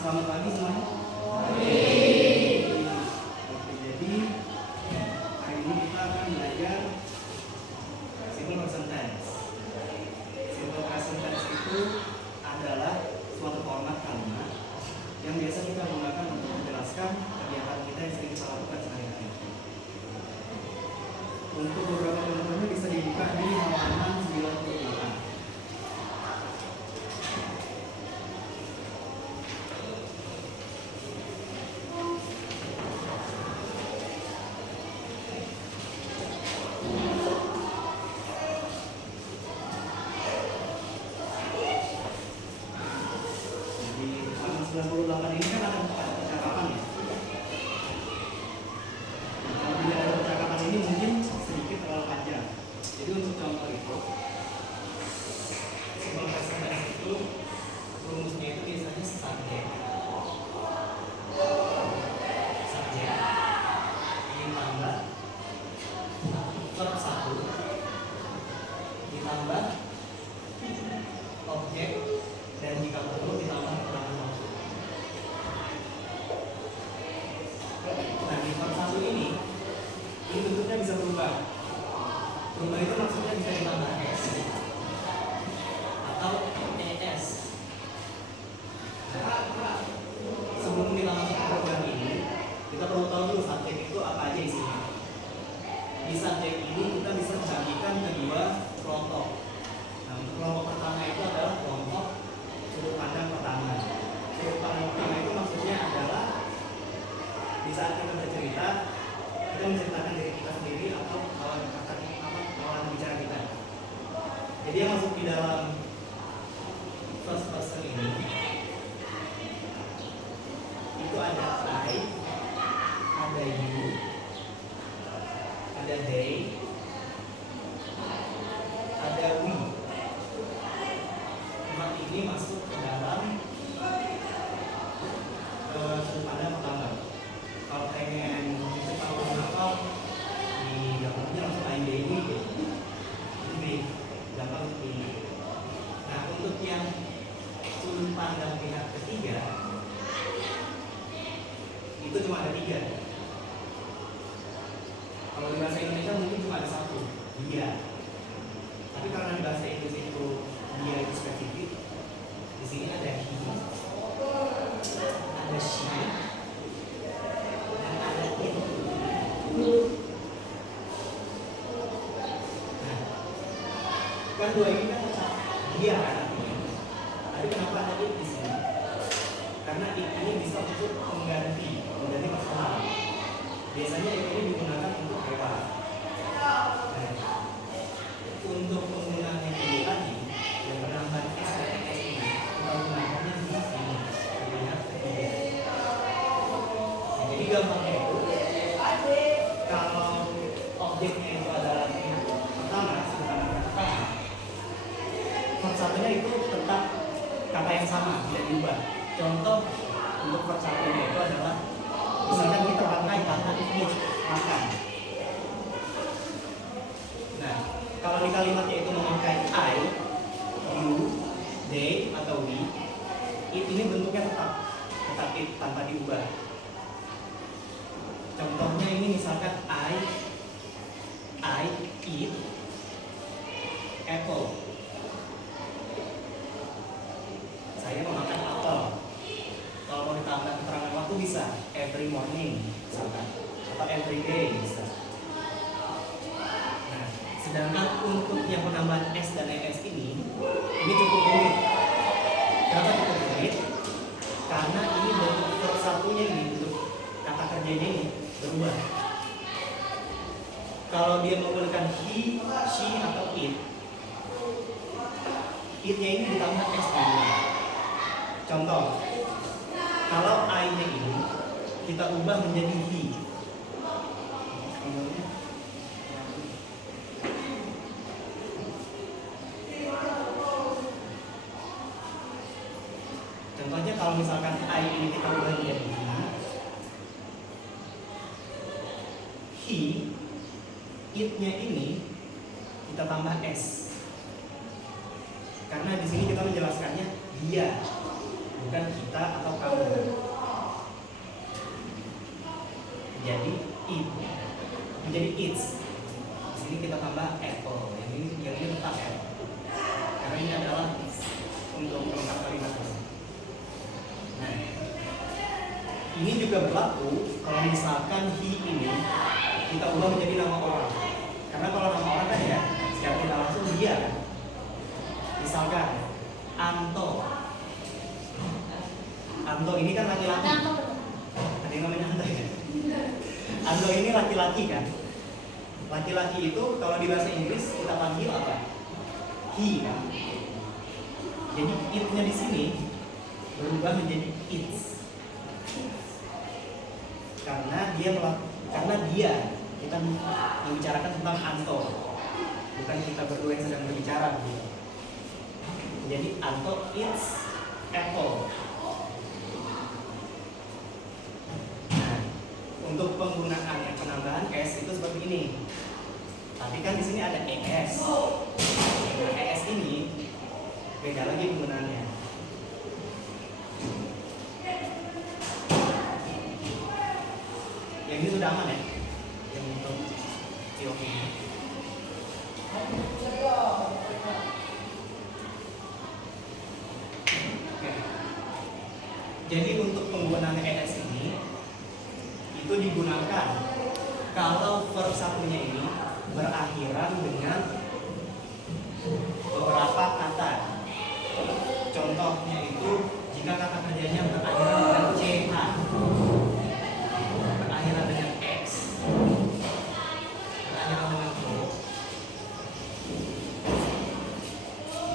Selamat pagi semuanya. Oke, jadi hari ini kita akan belajar simple present tense. Simple present tense itu adalah suatu format kalimat yang biasa kita gunakan untuk menjelaskan kegiatan kita yang sering kita lakukan sehari-hari. Untuk beberapa contohnya bisa dibuka di halaman 98. Ini kan ada percakapan ya. Kalau tidak ada percakapan ini mungkin sedikit terlalu panjang. Jadi untuk contoh itu, simple present tense itu rumusnya itu biasanya subjek ditambah verb 1 ditambah objek dan jika perlu ditambah keterangan maksud. Nah, di verb 1 ini bentuknya bisa berubah. Berubah itu maksudnya bisa ditambah S atau ES. Sebelum kita masuk ke program ini, kita perlu tahu dulu subjek itu apa aja isinya. Di subjek ini kita bisa membagikan ke dua kelompok. Nah, untuk kelompok pertama itu adalah kelompok sudut pandang pertama. Sudut pandang pertama itu maksudnya adalah di saat kita bercerita, kita menceritakan diri kita sendiri atau lawan bicara kita. Jadi yang masuk di dalam first person ini itu ada I, ada you, ada they, ada we. Empat ini masuk ke dalam sudut pandang pertama. Kalau pengen tahu kenapa di gambarnya langsung I they we, ini gampang ini. Nah, untuk yang sudut pandang pihak ketiga itu cuma ada 3. Kalau di bahasa Indonesia mungkin cuma ada 1, dia. Tapi karena di bahasa Inggris itu dia itu spesifik, di sini ada he, ada she, dan ada it. Nah, kan dua ini kan dia kan artinya. Tapi kenapa ada it di sini? Karena it ini bisa untuk mengganti masalah. Biasanya it ini digunakan untuk hewan. Nah, untuk penggunaannya ini tadi yang menambah S dan S ini kita gunakannya di sini pihak ketiga. Jadi gampangnya itu kalau objeknya itu adalah pihak pertama, verb satunya itu tetap kata yang sama, tidak diubah. Contoh untuk verb satunya itu adalah misalkan kita pakai kata eat, makan. Nah, kalau di kalimatnya itu memakai I, you, they, atau we, it ini bentuknya tetap it tanpa diubah. Contohnya ini misalkan I eat apple. Saya memakan apel. Kalau mau ditambah keterangan waktu bisa every morning misalkan, atau every day bisa. Nah, sedangkan untuk yang penambahan S dan ES ini cukup rumit. Kenapa cukup rumit? Karena ini bentuk verb satunya ini, bentuk kata kerjanya ini berubah. Kalau dia menggunakan he, she, atau it-nya ini ditambah S dulu. Contoh, kalau I-nya ini kita ubah menjadi he. Contohnya kalau misalkan I ini kita ubah menjadi he, it-nya ini kita tambah s. Karena di sini kita menjelaskannya dia, bukan kita atau kamu. Jadi it menjadi its. Di sini kita tambah apple. Yang ini tetap ya. Karena ini adalah untuk pelengkap kalimat. Nah, ini juga berlaku kalau misalkan he ini kita ubah menjadi nama orang. Karena kalau nama orang kan ya secara tidak langsung dia kan. Misalkan Anto. Anto ini kan laki-laki. Ada yang namanya Anto ya? Anto ini laki-laki kan. Laki-laki itu kalau di bahasa Inggris kita panggil apa? He kan. Jadi it-nya di sini berubah menjadi its. Karena dia kita membicarakan tentang Anto, bukan kita berdua yang sedang berbicara gitu. Jadi Anto eats apple. Nah, untuk penggunaan penambahan s itu seperti ini. Tapi kan di sini ada es. Nah, es ini beda lagi penggunaannya. Yang ini sudah aman ya? Yang untuk TOP ini. Oke. Jadi untuk penggunaan es ini itu digunakan kalau verb satunya ini berakhiran dengan beberapa kata. Contohnya itu jika kata kerjanya berakhiran dengan ch, berakhiran dengan x, berakhiran dengan o,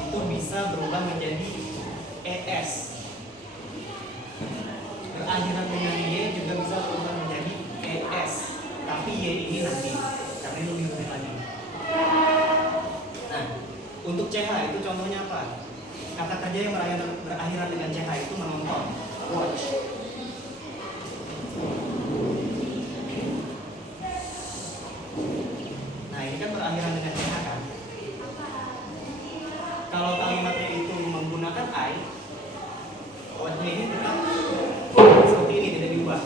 itu bisa berubah menjadi es. Berakhiran dengan y juga bisa berubah menjadi es, tapi y ini nanti karena ini lebih rumit lagi. Nah, untuk ch itu contohnya apa? Kata kerja yang berakhiran dengan ch itu menonton, watch. Nah, ini kan berakhiran dengan ch kan? Kalau kalimatnya itu menggunakan I, watch-nya ini tetap seperti ini, tidak diubah.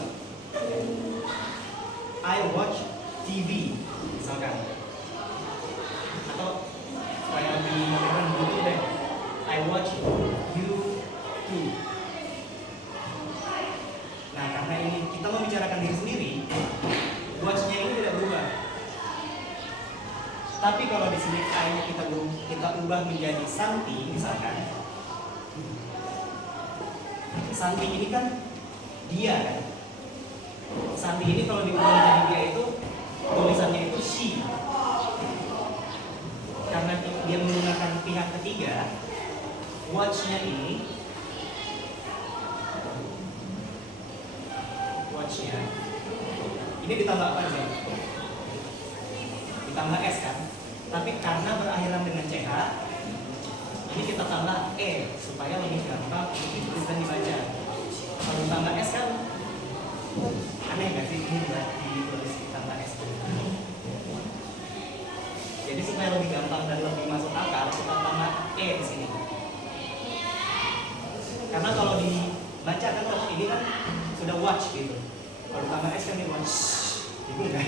I watch TV, misalkan. Atau supaya lebih modern YouTube deh, I watch YouTube. Nah, karena ini kita membicarakan diri sendiri, watch-nya ini tidak berubah. Tapi kalau di sini I-nya kita ubah menjadi Santi, misalkan. Santi ini kan dia kan. Santi ini kalau diubah menjadi dia itu tulisannya itu she. Karena dia menggunakan pihak ketiga, watch-nya ini, watch-nya ini ditambah apa sih? Ditambah s kan? Tapi karena berakhiran dengan ch, ini kita tambah e supaya lebih gampang untuk ditulis dan dibaca. Kalau ditambah s kan aneh nggak sih ini ditulis ditambah s? Jadi supaya lebih gampang dan lebih masuk akal, kita tambah e di sini. Karena kalau dibaca kan watch ini kan sudah watch gitu. Kalau tambah s kan ini watch, gitu kan?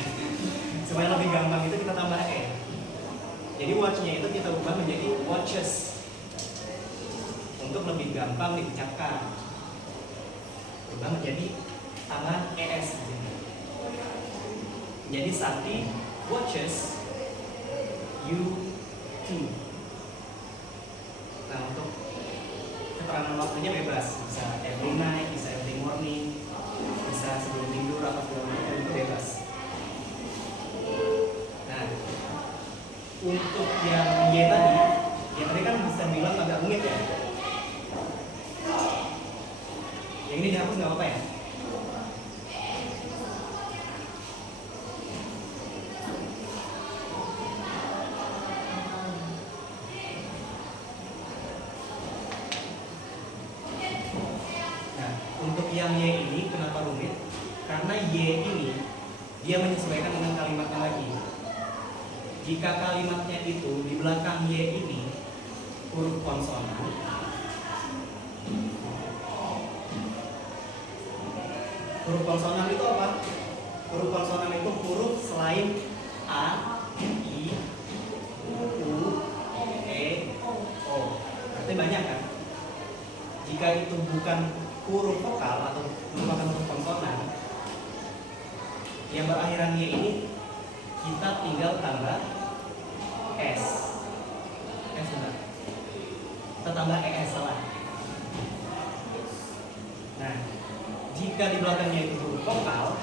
Supaya lebih gampang itu kita tambah e. Jadi watch-nya itu kita ubah menjadi watches untuk lebih gampang diucapkan. Ubah menjadi tambahan es. Jadi Santi watches YouTube. Nah, untuk keterangan waktunya bebas, bisa every night, bisa every morning, bisa sebelum tidur atau sebelum tidur, itu bebas. Nah, untuk yang Y tadi kan bisa bilang agak rumit ya. Yang ini dihapus nggak apa-apa ya? Untuk yang Y ini kenapa rumit? Karena Y ini dia menyesuaikan dengan kalimatnya lagi. Jika kalimatnya itu di belakang Y ini huruf konsonan, huruf konsonan itu apa? Huruf konsonan itu huruf selain A, I, U, E, O. Berarti banyak kan? Jika itu bukan huruf vokal atau merupakan huruf konsonan yang berakhiran Y ini, kita tinggal tambah S. Benar. Kita tambah ES salah. Nah, jika di belakangnya itu huruf vokal,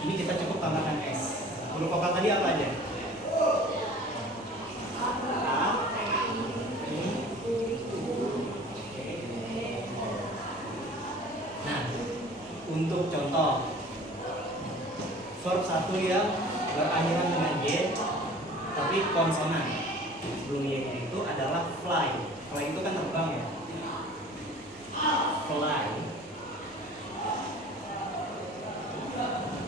ini kita cukup tambahkan S. Huruf vokal tadi apa aja? Untuk contoh verb 1 yang berakhiran dengan Y tapi konsonan sebelum Y itu adalah fly. Fly itu kan terbang ya. Fly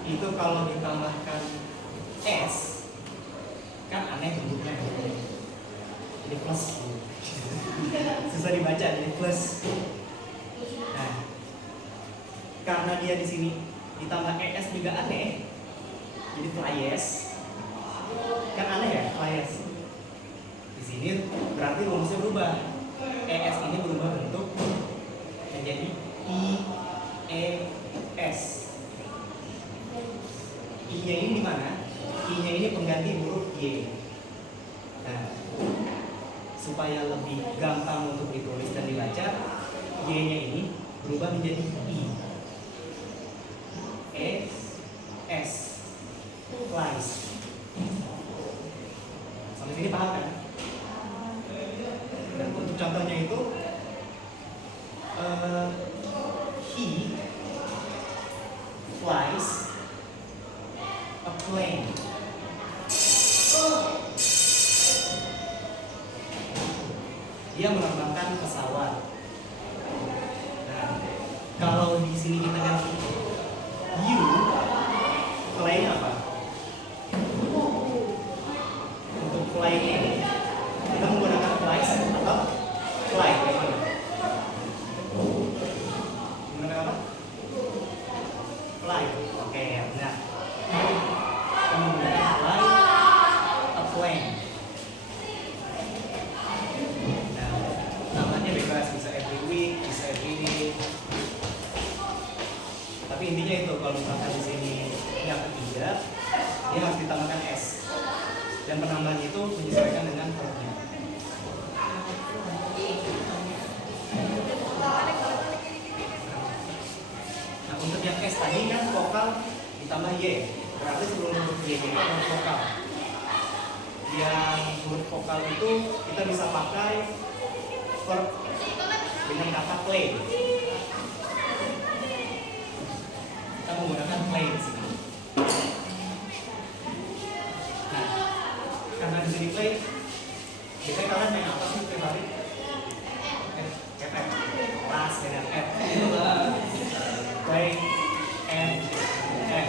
itu kalau ditambahkan S kan aneh bentuknya, jadi plus. Susah dibaca jadi plus. Nah, karena dia di sini ditambah ES juga aneh, jadi flyes. Kan aneh ya, flyes. Di sini berarti rumusnya berubah. ES ini berubah bentuk menjadi IES. I-nya ini di mana? I-nya ini pengganti huruf Y. Nah, supaya lebih gampang untuk ditulis dan dibaca, Y-nya ini berubah menjadi I. S flies. Sampai sini paham kan? Dan untuk contohnya itu he flies a plane. Dia menerbangkan pesawat. Nah, kalau di sini kita ganti you, plane apa? Untuk plane ini kita menggunakan flies atau fly. Menggunakan apa? Fly. Oke, ya benar. Kita menggunakan fly a plane. Nah, namanya bebas, bisa every week, bisa every day. Tapi intinya itu, kalau misalkan di sini yang ketiga, dia harus ditambahkan S. Dan penambahan itu menyesuaikan dengan verbnya. Nah, untuk yang S tadi kan vokal ditambah Y. Berarti sebelum huruf Y itu huruf vokal. Yang huruf vokal itu kita bisa pakai verb dengan kata play. Kita menggunakan play di sini. Nah, karena di sini play, biasanya kalian main apa sih tiap hari? Kelas dengan F. Play and F.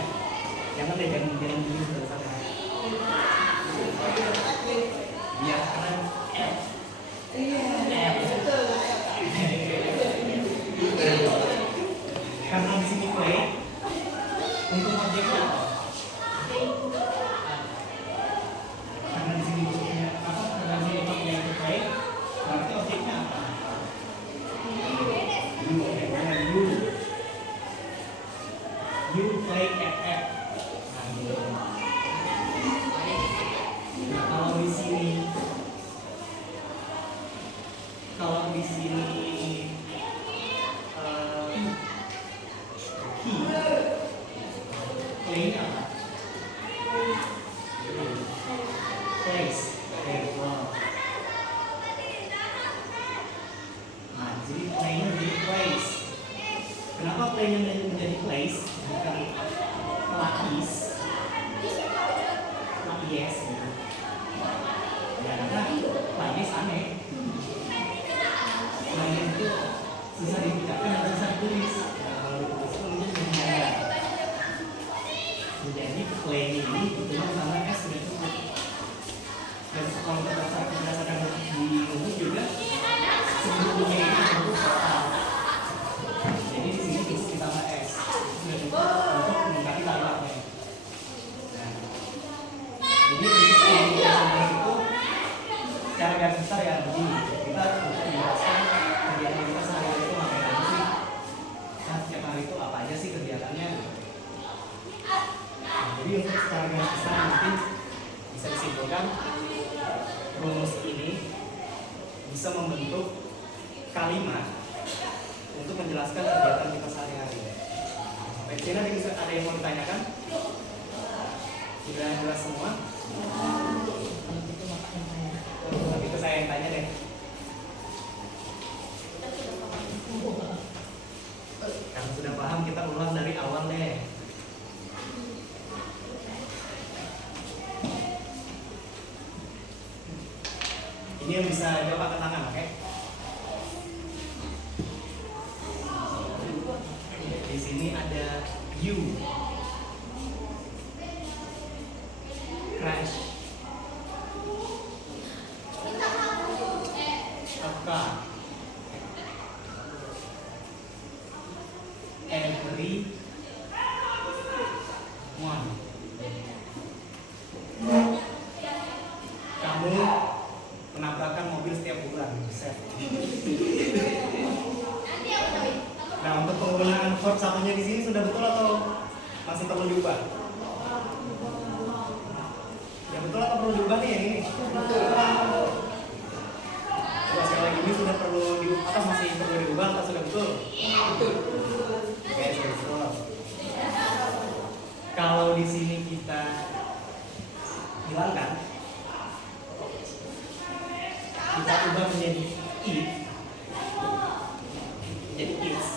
Jangan deh, jangan dulu dari sana. Biar kalian F. Karena di sini play, untuk objeknya apa? Karena di sini objeknya apa? Karena di sini objeknya itu play, berarti objeknya apa? You play at F. Nah, gitu. Nah, kalau di sini play apa? Place. Nah, jadi play menjadi place. Kenapa play menjadi place? Bukan pelakis. Pelakis gitu. Ya, karena pelakis aneh. bisa membentuk kalimat untuk menjelaskan kegiatan kita sehari-hari. Sampai sini ada yang mau ditanyakan? Sudah jelas semua? Itu saya yang tanya deh. Kalau sudah paham kita ulang dari awal deh. Ini yang bisa jawab angkat tangan, oke? Di sini ada you, crash, a car, every one. Kamu menabrakkan mobil setiap bulan. Nah, untuk penggunaan verb satunya di sini sudah betul atau masih perlu diubah? Ya betul atau perlu diubah nih yang ini? Coba sekali lagi, ini sudah perlu diubah atau masih perlu diubah atau sudah betul? Betul. Oke, sudah betul. Kalau di sini kita hilangkan, kita ubah menjadi it, jadi is.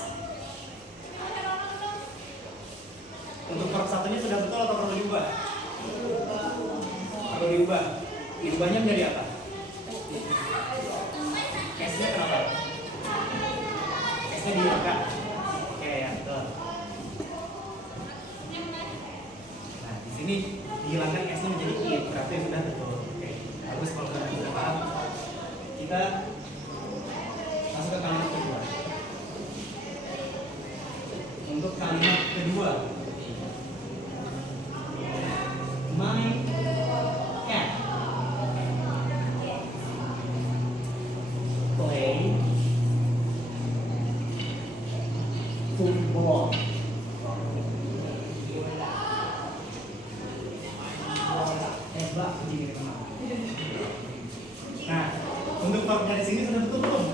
Untuk verb satunya sudah betul atau perlu diubah? Perlu diubah. Diubahnya menjadi apa? S-nya kenapa? S-nya dihilangkan. Oke ya, betul. Nah, di sini dihilangkan S-nya menjadi it, berarti sudah betul. Oke, bagus kalau kalian sudah paham. Kita masuk ke kalimat kedua. Untuk kalimat kedua, my cat play football. Hebat begini teman. Nah, untuk verbnya di sini sudah betul belum?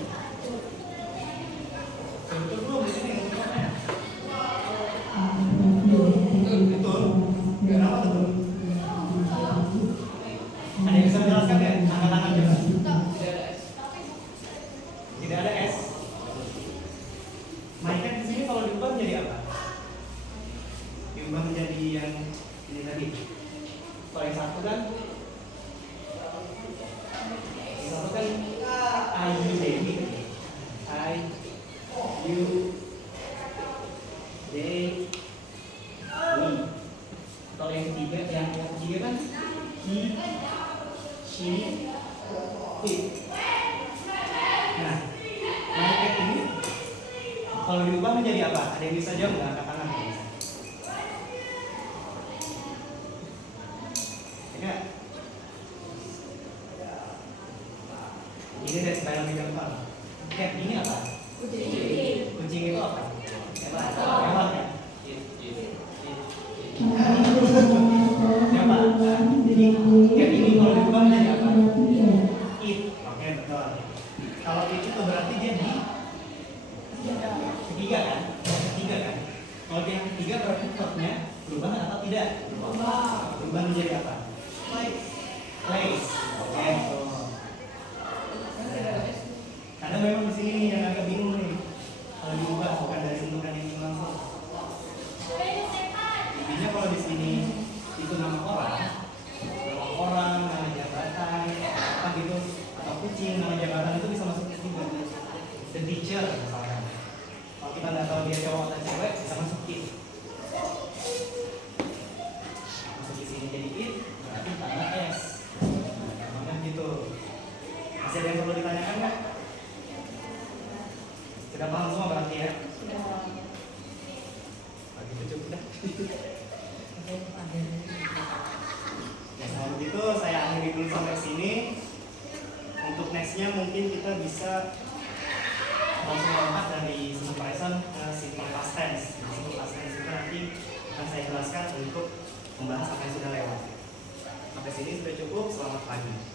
Sudah betul belum di sini untuk verbnya? Betul. Kenapa betul? Ada yang bisa menjelaskan ya? Angkat tangan coba. Tidak ada S. Mainkan di sini kalau diubah menjadi apa? Diubah menjadi yang ini tadi. Kalau yang satu kan? Yang satu kan I, you, they, we. I, you, they, we. Kalau yang ketiga kan he, she, it. Nah, market ini kalau diubah menjadi apa? Ada yang bisa jawab nggak? Angkat tangan. Ya. Ini dari supaya lebih gampang. Cat ini apa? Kucing. Kucing itu apa? Hewan ya? Siapa? Jadi cat ini kalau diubah menjadi apa? It. Oke, betul. Kalau it itu berarti dia di ketiga kan? Ketiga kan? Kalau yang ketiga berarti verbnya berubah atau tidak? Berubah menjadi apa? Place. Oke, betul. Karena memang di sini yang agak bingung nih. Kalau diubah bukan dari bentukan ini langsung. Intinya kalau di sini itu nama orang, nama jabatan, apa gitu, atau kucing, nama jabatan itu bisa masuk juga. The teacher misalkan. Kalau kita nggak tahu dia cowok atau cewek, bisa masuk it. Masuk di sini jadi it, berarti tambah S. Nah, gitu. Masih ada yang perlu ditanyakan nggak? Sudah paham semua berarti ya? Bagi cukup udah. Ya, kalau begitu saya akhiri dulu sampai sini. Untuk nextnya mungkin kita bisa langsung lompat dari simple present ke simple past tense. Simple past tense itu nanti akan saya jelaskan untuk membahas apa yang sudah lewat. Sampai sini sudah cukup. Selamat pagi.